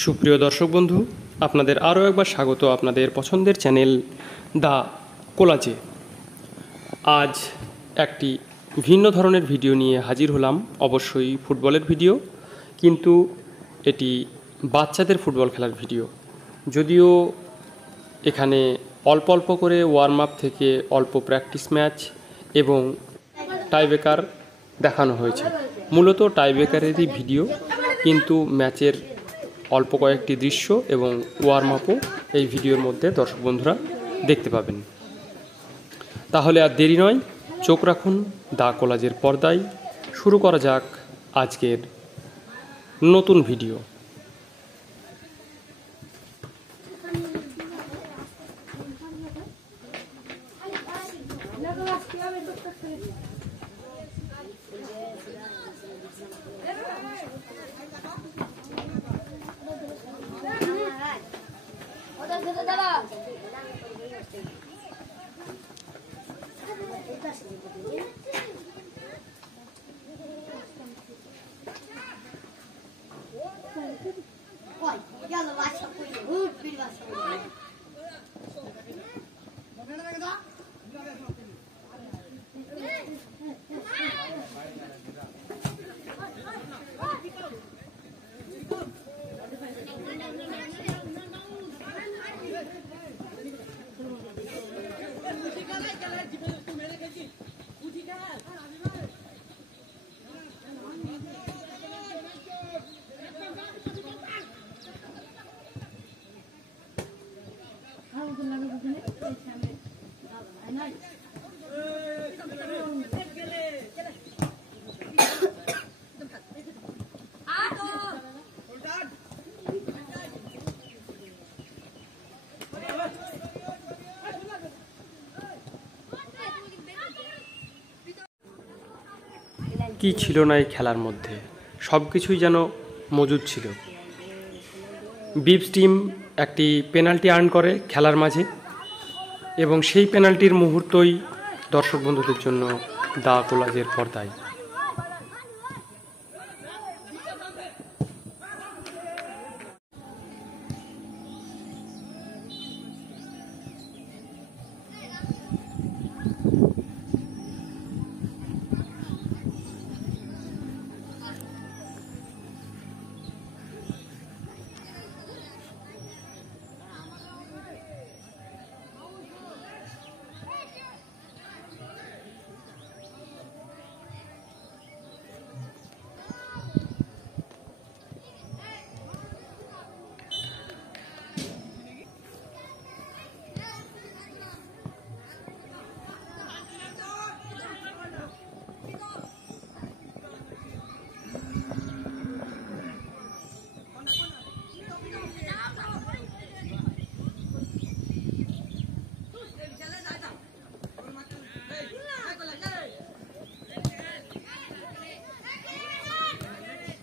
সুপ্রিয় দর্শক বন্ধু, আপনাদের আরও একবার স্বাগত আপনাদের পছন্দের চ্যানেল দ্য কোলাজে। আজ একটি ভিন্ন ধরনের ভিডিও নিয়ে হাজির হলাম। অবশ্যই ফুটবলের ভিডিও, কিন্তু এটি বাচ্চাদের ফুটবল খেলার ভিডিও। যদিও এখানে অল্প অল্প করে ওয়ার্ম আপ থেকে অল্প প্র্যাকটিস ম্যাচ এবং টাইব্রেকার দেখানো হয়েছে। মূলত টাইব্রেকারেরই ভিডিও, কিন্তু ম্যাচের অল্প কয়েকটি দৃশ্য এবং ওয়ার্ম আপও এই ভিডিওর মধ্যে দর্শক বন্ধুরা দেখতে পাবেন। তাহলে আর দেরি নয়, চোখ রাখুন দ্য কোলাজের পর্দায়। শুরু করা যাক আজকের নতুন ভিডিও। কি ছিল না এই খেলার মধ্যে, সব কিছুই যেন মজুদ ছিল। বিপস টিম একটি পেনাল্টি আর্ন করে খেলার মাঝে, এবং সেই পেনাল্টির মুহূর্তই দর্শক বন্ধুদের জন্য দ্য কোলাজের পর্দায়।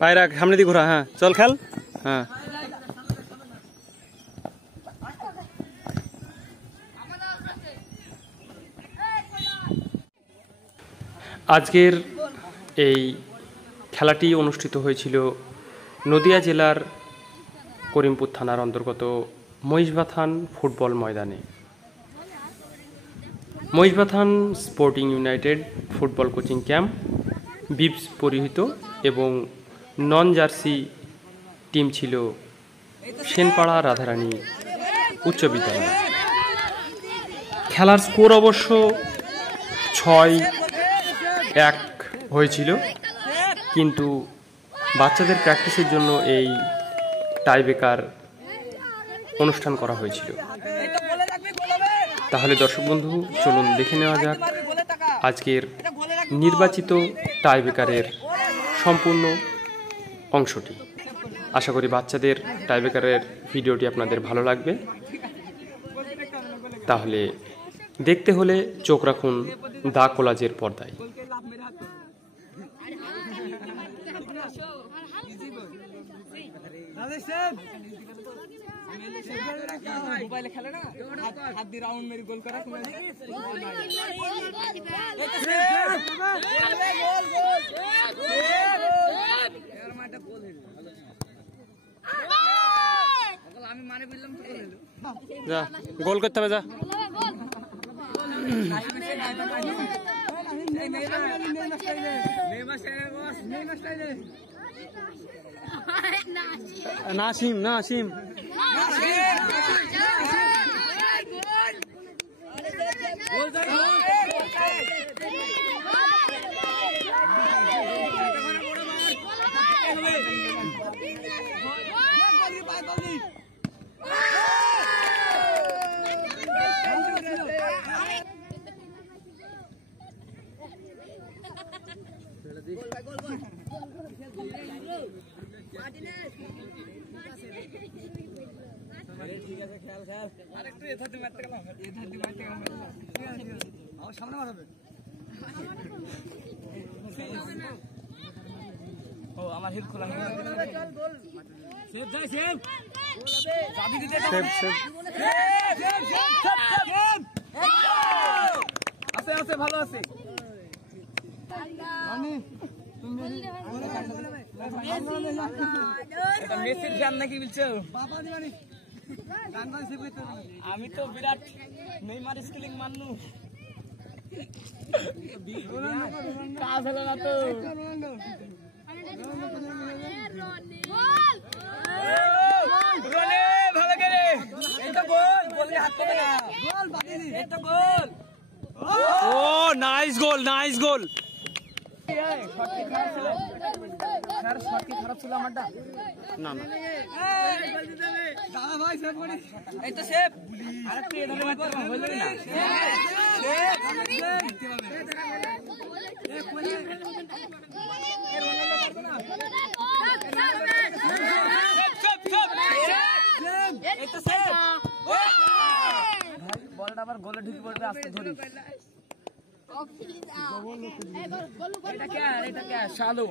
পায়রা সামনে দিয়ে ঘোরা, হ্যাঁ চল খেল, হ্যাঁ। আজকের এই খেলাটি অনুষ্ঠিত হয়েছিল নদিয়া জেলার করিমপুর থানার অন্তর্গত মহিষবাথান ফুটবল ময়দানে। Mahishbathan sporting united football coaching camp, bibs পরিহিত এবং নন জার্সি টিম ছিল সেনপাড়া রাধারানী উচ্চ বিদ্যালয়। খেলার স্কোর অবশ্য 6-1 হয়েছিল, কিন্তু বাচ্চাদের প্র্যাকটিসের জন্য এই টাইব্রেকার অনুষ্ঠান করা হয়েছিল। তাহলে দর্শক বন্ধু, চলুন দেখে নেওয়া যাক আজকের নির্বাচিত টাইব্রেকারের সম্পূর্ণ অংশটি। আশা করি বাচ্চাদের টাইব্রেকারের ভিডিওটি আপনাদের ভালো লাগবে। তাহলে দেখতে হলে চোখ রাখুন দ্য কোলাজের পর্দায়। মোবাইলে খেলে না, হাত দিয়ে রাউন্ড মেরে গোল করা। গোল যা গোল করতে হবে যা। নাসিম নাসিম আমার হিট খোলা আছে আছে ভালো আছে। মেসির ফ্যান নাকি বলছো? আমি তো বিরাট নেইমার স্কিলিং মান্নু। কাজ হলো না তো। ভালো করে এটা গোল গোল হাত পাবে না। গোল বাকি এটা গোল। ও নাইস গোল নাইস গোল। খারাপ ছিল আমারটা না না দাদা ভাই সেভ করি এই তো সেভ আরেকটু এভাবে মারতে হইল না এই তো সেভ ভাই বলটা আবার গোলে ঢুকে পড়বে আস্তে ধরি। এটা কে শালু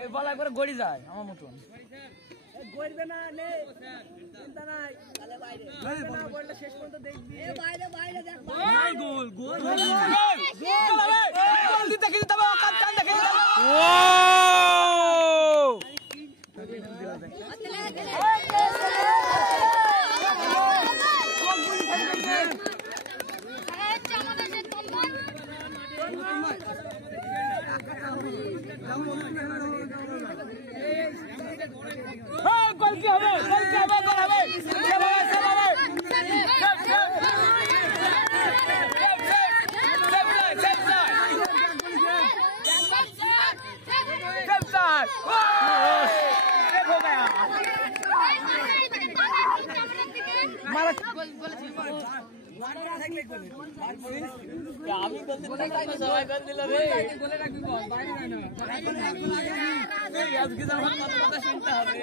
এই বল একবার গড়ি যায় আমার মতন গড়বে না নে চিন্তা নাই তাহলে বাইরে না বলটা শেষ পর্যন্ত দেখবি এ বাইরে বাইরে দেখ ভাই গোল গোল গোল গোল দিতে কি দিতে হবে কান কান দেখে ও গোল কি হবে গোল কি হবে গোল হবে আমি সবাই গোল দিল রে গোলে রাখবি বল বাইরে না আজকে আমার কথা শুনতে হবে।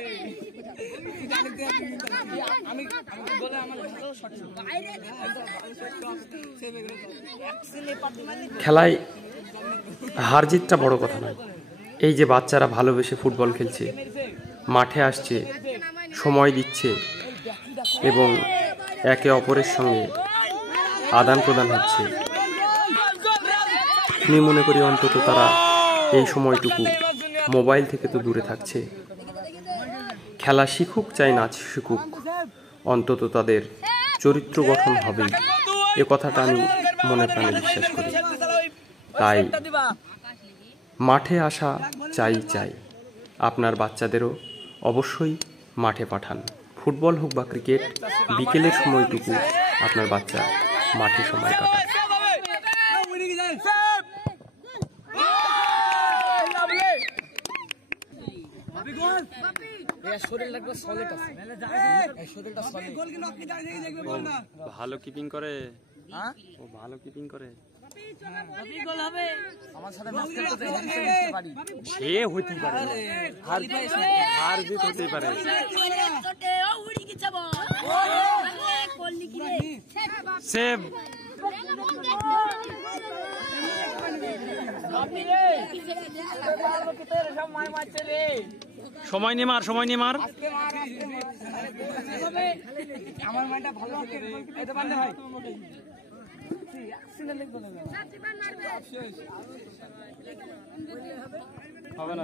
আমি গোলে আমার ভালো শট ছিল বাইরে খেলায় হার জিতটা বড় কথা নয়। এই যে বাচ্চারা ভালোবেসে ফুটবল খেলছে, মাঠে আসছে, সময় দিচ্ছে এবং একে অপরের সঙ্গে আদান প্রদান হচ্ছে, আমি মনে করি অন্তত তারা এই সময়টুকু মোবাইল থেকে তো দূরে থাকছে। খেলা শিখুক চাই নাচ শিখুক, অন্তত তাদের চরিত্র গঠন হবেই, এ কথাটা আমি মনে প্রাণে বিশ্বাস করি। তাই মাঠে আসা চাই চাই। আপনার বাচ্চাদেরও অবশ্যই মাঠে পাঠান। ফুটবল হোক বা ক্রিকেট, বিকেলের সময়টুকু আপনার বাচ্চা মাঠে সময় কাটায়। ভালো কিপিং করে, ও ভালো কিপিং করে। সে হইতে পারে, হার জিত হতে পারে। সেভ সময় নিয়ে মার, সময় নিয়ে মার। আমার মাইন্ডটা ভালো এটা বান্ধে ভাই হবে না।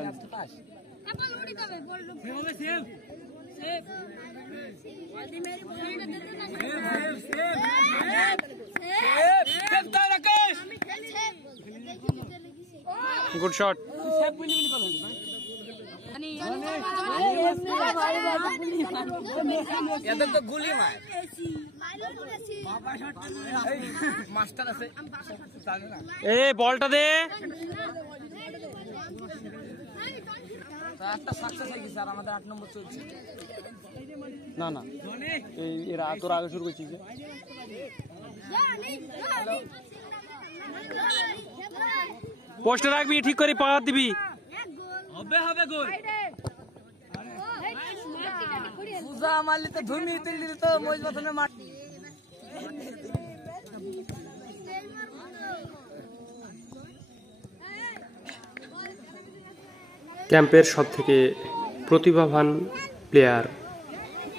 Good shot. তো গুলি মাস্টার আছে এ বলটা দে। একটা সাকসেস হয়ে গেছে আর আমাদের 8 নম্বর চলছে। না না এই এর তোর আগে শুরু করছিস যে পোস্টে রাখবি ঠিক করে পাওয়ার দিবি। হবে হবে গোল। পূজা মারলি তো ধুমি তুললি তো মহিষ বাথনে মার। ক্যাম্পের সবথেকে প্রতিভাবান প্লেয়ার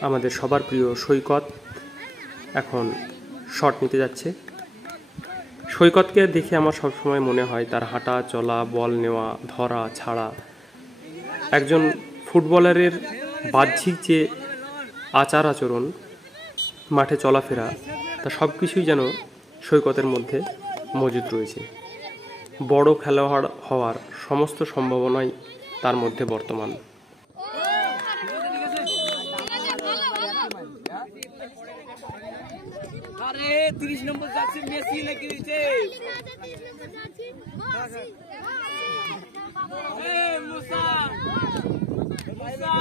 আমাদের সবার প্রিয় সৈকত এখন শট নিতে যাচ্ছে। সৈকতকে দেখে আমার সবসময় মনে হয় তার হাঁটা চলা, বল নেওয়া, ধরা, ছাড়া, একজন ফুটবলারের বাহ্যিক যে আচার আচরণ, মাঠে চলাফেরা, তা সব কিছুই যেন সৈকতের মধ্যে মজুদ রয়েছে। বড় খেলোয়াড় হওয়ার সমস্ত সম্ভাবনাই তার মধ্যে বর্তমান। আরে 30 নম্বর যাচ্ছে মেসি নাকি দিচ্ছে। এই মুসা মুসা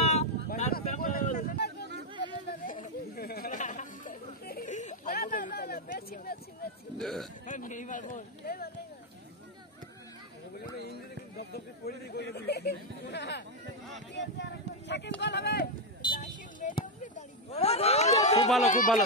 খুব ভালো খুব ভালো।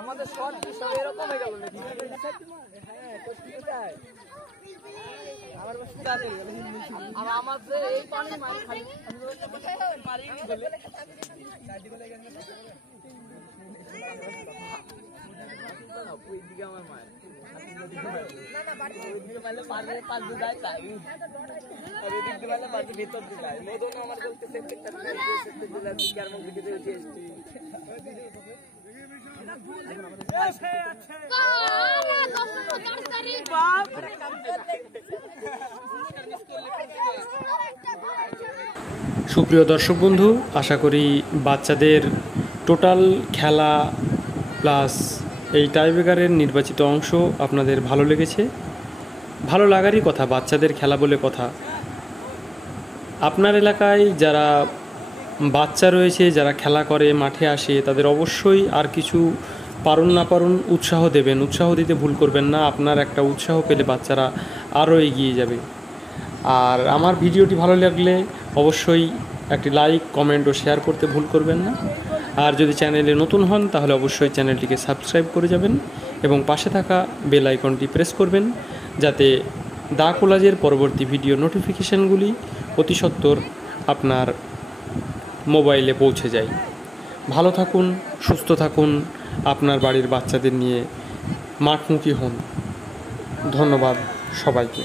আমাদের শর্ট সব এরকম হয়ে গেল নাকি? হ্যাঁ তো কি চাই আবার বসতে আছে আর আমার যে এই পানি মার খালি পারি বলে সাইড বলে গেল না ওই দিকে আমার মার না না বাড়ি দিকে মানে পারে পাঁচ দু যায় তাই আর ওই দিকে মানে পাঁচ ভিতর দিয়ে যায় মদন আমার বলতে সেটটা সেটটা দিলা কি আর মুখ দিকে উঠে এসেছি। সুপ্রিয় দর্শক বন্ধু, আশা করি বাচ্চাদের টোটাল খেলা প্লাস এই টাইব্রেকারের নির্বাচিত অংশ আপনাদের ভালো লেগেছে। ভালো লাগারই কথা, বাচ্চাদের খেলা বলে কথা। আপনার এলাকায় যারা বাচ্চা রয়েছে, যারা খেলা করে মাঠে আসে, তাদের অবশ্যই আর কিছু পারুন না পারুন উৎসাহ দেবেন, উৎসাহ দিতে ভুল করবেন না। আপনার একটা উৎসাহ পেলে বাচ্চারা আরও এগিয়ে যাবে। আর আমার ভিডিওটি ভালো লাগলে অবশ্যই একটি লাইক, কমেন্ট ও শেয়ার করতে ভুল করবেন না। আর যদি চ্যানেলে নতুন হন তাহলে অবশ্যই চ্যানেলটিকে সাবস্ক্রাইব করে যাবেন এবং পাশে থাকা বেল আইকনটি প্রেস করবেন, যাতে দা কোলাজের পরবর্তী ভিডিও নোটিফিকেশানগুলি অতি সত্বর আপনার মোবাইলে পৌঁছে যায়। ভালো থাকুন, সুস্থ থাকুন, আপনার বাড়ির বাচ্চাদের নিয়ে মাঠমুখী হন। ধন্যবাদ সবাইকে।